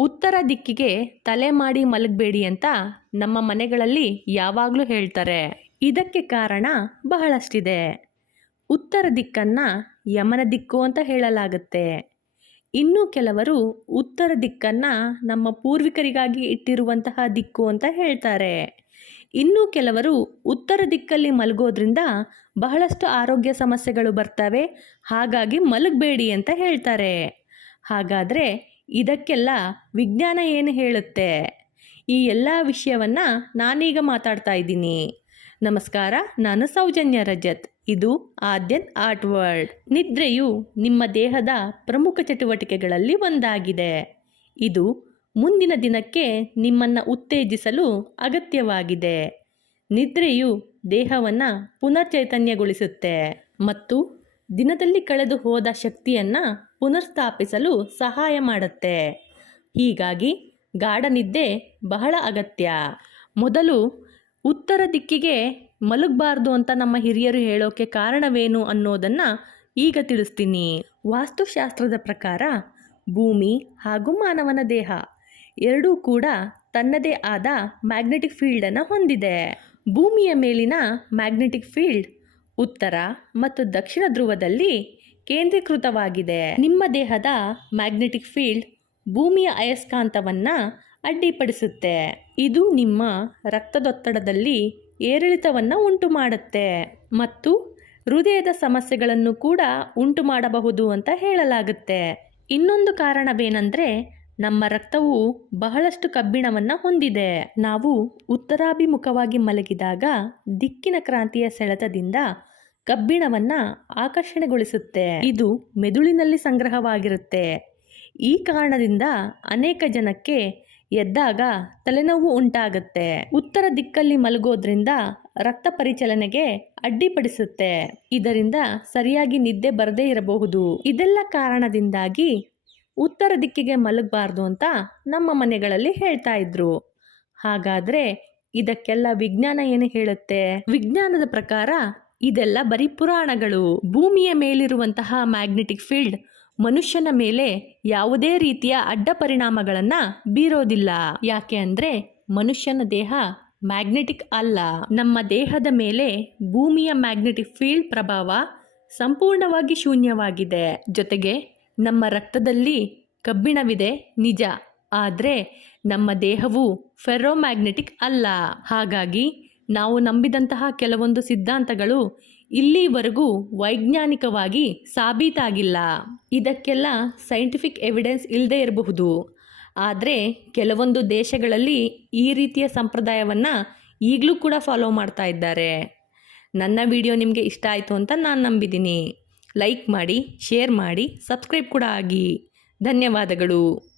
ಉತ್ತರ ದಿಕ್ಕಿಗೆ ತಲೆ ಮಾಡಿ ಮಲಗಬೇಡಿ ಅಂತ ನಮ್ಮ ಮನೆಗಳಲ್ಲಿ ಯಾವಾಗಲೂ ಹೇಳ್ತಾರೆ. ಇದಕ್ಕೆ ಕಾರಣ ಬಹಳಷ್ಟಿದೆ. ಉತ್ತರ ದಿಕ್ಕನ್ನು ಯಮನ ದಿಕ್ಕು ಅಂತ ಹೇಳಲಾಗುತ್ತೆ. ಇನ್ನು ಕೆಲವರು ಉತ್ತರ ದಿಕ್ಕನ್ನು ನಮ್ಮ ಪೂರ್ವಿಕರಿಗಾಗಿ ಇಟ್ಟಿರುವಂತಹ ದಿಕ್ಕು ಅಂತ ಹೇಳ್ತಾರೆ. ಇನ್ನು ಕೆಲವರು ಉತ್ತರ ದಿಕ್ಕಲ್ಲಿ ಮಲಗೋದ್ರಿಂದ ಬಹಳಷ್ಟು ಆರೋಗ್ಯ ಸಮಸ್ಯೆಗಳು ಬರ್ತವೆ, ಹಾಗಾಗಿ ಮಲಗಬೇಡಿ ಅಂತ ಹೇಳ್ತಾರೆ. ಹಾಗಾದರೆ ಇದಕ್ಕೆಲ್ಲ ವಿಜ್ಞಾನ ಏನು ಹೇಳುತ್ತೆ? ಈ ಎಲ್ಲ ವಿಷಯವನ್ನು ನಾನೀಗ ಮಾತಾಡ್ತಾ ಇದ್ದೀನಿ. ನಮಸ್ಕಾರ, ನಾನು ಸೌಜನ್ಯ ರಜತ್. ಇದು ಆದ್ಯನ್ ಆರ್ಟ್ ವರ್ಲ್ಡ್. ನಿದ್ರೆಯು ನಿಮ್ಮ ದೇಹದ ಪ್ರಮುಖ ಚಟುವಟಿಕೆಗಳಲ್ಲಿ ಒಂದಾಗಿದೆ. ಇದು ಮುಂದಿನ ದಿನಕ್ಕೆ ನಿಮ್ಮನ್ನು ಉತ್ತೇಜಿಸಲು ಅಗತ್ಯವಾಗಿದೆ. ನಿದ್ರೆಯು ದೇಹವನ್ನು ಪುನರ್ಚೈತನ್ಯಗೊಳಿಸುತ್ತೆ. ಮತ್ತು ದಿನದಲ್ಲಿ ಕಳೆದು ಹೋದ ಶಕ್ತಿಯನ್ನು ಪುನರ್ಸ್ಥಾಪಿಸಲು ಸಹಾಯ ಮಾಡುತ್ತೆ. ಹೀಗಾಗಿ ಗಾಢನಿದ್ದೆ ಬಹಳ ಅಗತ್ಯ. ಮೊದಲು ಉತ್ತರ ದಿಕ್ಕಿಗೆ ಮಲಗಬಾರ್ದು ಅಂತ ನಮ್ಮ ಹಿರಿಯರು ಹೇಳೋಕೆ ಕಾರಣವೇನು ಅನ್ನೋದನ್ನು ಈಗ ತಿಳಿಸ್ತೀನಿ. ವಾಸ್ತುಶಾಸ್ತ್ರದ ಪ್ರಕಾರ ಭೂಮಿ ಹಾಗೂ ಮಾನವನ ದೇಹ ಎರಡೂ ಕೂಡ ತನ್ನದೇ ಆದ ಮ್ಯಾಗ್ನೆಟಿಕ್ ಫೀಲ್ಡನ್ನು ಹೊಂದಿದೆ. ಭೂಮಿಯ ಮೇಲಿನ ಮ್ಯಾಗ್ನೆಟಿಕ್ ಫೀಲ್ಡ್ ಉತ್ತರ ಮತ್ತು ದಕ್ಷಿಣ ಧ್ರುವದಲ್ಲಿ ಕೇಂದ್ರೀಕೃತವಾಗಿದೆ. ನಿಮ್ಮ ದೇಹದ ಮ್ಯಾಗ್ನೆಟಿಕ್ ಫೀಲ್ಡ್ ಭೂಮಿಯ ಅಯಸ್ಕಾಂತವನ್ನು ಅಡ್ಡಿಪಡಿಸುತ್ತೆ. ಇದು ನಿಮ್ಮ ರಕ್ತದೊತ್ತಡದಲ್ಲಿ ಏರಿಳಿತವನ್ನು ಉಂಟು ಮಾಡುತ್ತೆ ಮತ್ತು ಹೃದಯದ ಸಮಸ್ಯೆಗಳನ್ನು ಕೂಡ ಉಂಟು ಮಾಡಬಹುದು ಅಂತ ಹೇಳಲಾಗುತ್ತೆ. ಇನ್ನೊಂದು ಕಾರಣವೇನೆಂದರೆ ನಮ್ಮ ರಕ್ತವು ಬಹಳಷ್ಟು ಕಬ್ಬಿಣವನ್ನು ಹೊಂದಿದೆ. ನಾವು ಉತ್ತರಾಭಿಮುಖವಾಗಿ ಮಲಗಿದಾಗ ದಿಕ್ಕಿನ ಕ್ರಾಂತಿಯ ಸೆಳೆತದಿಂದ ಕಬ್ಬಿಣವನ್ನು ಆಕರ್ಷಣೆಗೊಳಿಸುತ್ತೆ. ಇದು ಮೆದುಳಿನಲ್ಲಿ ಸಂಗ್ರಹವಾಗಿರುತ್ತೆ. ಈ ಕಾರಣದಿಂದ ಅನೇಕ ಜನಕ್ಕೆ ಎದ್ದಾಗ ತಲೆನೋವು ಉಂಟಾಗುತ್ತೆ. ಉತ್ತರ ದಿಕ್ಕಲ್ಲಿ ಮಲಗೋದ್ರಿಂದ ರಕ್ತ ಪರಿಚಲನೆಗೆ ಅಡ್ಡಿಪಡಿಸುತ್ತೆ. ಇದರಿಂದ ಸರಿಯಾಗಿ ನಿದ್ದೆ ಬರದೇ ಇರಬಹುದು. ಇದೆಲ್ಲ ಕಾರಣದಿಂದಾಗಿ ಉತ್ತರ ದಿಕ್ಕಿಗೆ ಮಲಗಬಾರ್ದು ಅಂತ ನಮ್ಮ ಮನೆಗಳಲ್ಲಿ ಹೇಳ್ತಾ ಇದ್ರು. ಹಾಗಾದ್ರೆ ಇದಕ್ಕೆಲ್ಲ ವಿಜ್ಞಾನ ಏನು ಹೇಳುತ್ತೆ? ವಿಜ್ಞಾನದ ಪ್ರಕಾರ ಇದೆಲ್ಲ ಬರೀ ಪುರಾಣಗಳು. ಭೂಮಿಯ ಮೇಲಿರುವಂತಹ ಮ್ಯಾಗ್ನೆಟಿಕ್ ಫೀಲ್ಡ್ ಮನುಷ್ಯನ ಮೇಲೆ ಯಾವುದೇ ರೀತಿಯ ಅಡ್ಡ ಪರಿಣಾಮಗಳನ್ನು ಬೀರೋದಿಲ್ಲ. ಯಾಕೆ ಅಂದರೆ ಮನುಷ್ಯನ ದೇಹ ಮ್ಯಾಗ್ನೆಟಿಕ್ ಅಲ್ಲ. ನಮ್ಮ ದೇಹದ ಮೇಲೆ ಭೂಮಿಯ ಮ್ಯಾಗ್ನೆಟಿಕ್ ಫೀಲ್ಡ್ ಪ್ರಭಾವ ಸಂಪೂರ್ಣವಾಗಿ ಶೂನ್ಯವಾಗಿದೆ. ಜೊತೆಗೆ ನಮ್ಮ ರಕ್ತದಲ್ಲಿ ಕಬ್ಬಿಣವಿದೆ ನಿಜ, ಆದರೆ ನಮ್ಮ ದೇಹವು ಫೆರೋಮ್ಯಾಗ್ನೆಟಿಕ್ ಅಲ್ಲ. ಹಾಗಾಗಿ ನಾವು ನಂಬಿದಂತಹ ಕೆಲವೊಂದು ಸಿದ್ಧಾಂತಗಳು ಇಲ್ಲಿವರೆಗೂ ವೈಜ್ಞಾನಿಕವಾಗಿ ಸಾಬೀತಾಗಿಲ್ಲ. ಇದಕ್ಕೆಲ್ಲ ಸೈಂಟಿಫಿಕ್ ಎವಿಡೆನ್ಸ್ ಇಲ್ಲದೆ ಇರಬಹುದು. ಆದರೆ ಕೆಲವೊಂದು ದೇಶಗಳಲ್ಲಿ ಈ ರೀತಿಯ ಸಂಪ್ರದಾಯವನ್ನು ಈಗಲೂ ಕೂಡ ಫಾಲೋ ಮಾಡ್ತಾ ಇದ್ದಾರೆ. ನನ್ನ ವಿಡಿಯೋ ನಿಮಗೆ ಇಷ್ಟ ಆಯಿತು ಅಂತ ನಾನು ನಂಬಿದ್ದೀನಿ ಲೈಕ್ ಮಾಡಿ ಶೇರ್ ಮಾಡಿ ಸಬ್ಸ್ಕ್ರೈಬ್ ಕೂಡ ಆಗಿ. ಧನ್ಯವಾದಗಳು.